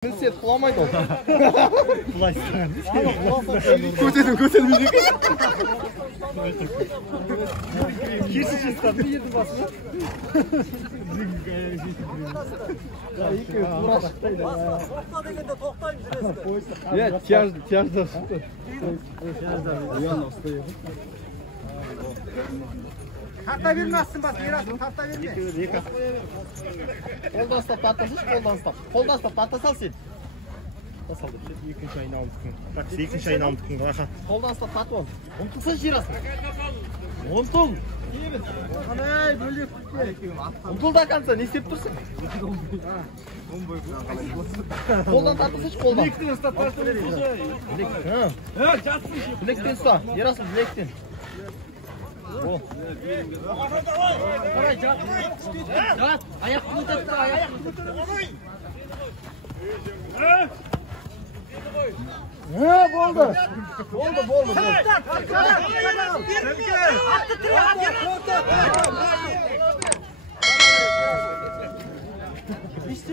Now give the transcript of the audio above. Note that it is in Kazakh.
Set kulamaydı o. Көтердің Керісі жестапты еді басына. Тоқта дегенде тоқтайын жүресің. Тяждар шықты. Тарта бермezsin bak Erasım tarta verme. Қолдан ұстап тартасыз, қолдан ұстап. Қолдан ұстап тарта сал сен. Екінші айын алдықың. Екінші айын алдықың. Қолдан ұстап тартып ол. Ұмтылсың жирасың. Ұмтыл. Anay böyle. Ұмтыл да қанса, не істеп тұрсың? Қолдан тартасыз, қолдан. Bilekten ıslat tarta vereyim. Білектен ұста. Ерасың, білектен. О. Жат, аяқ қылытады да, аяқ қылытады. Болды. Болды. İşte.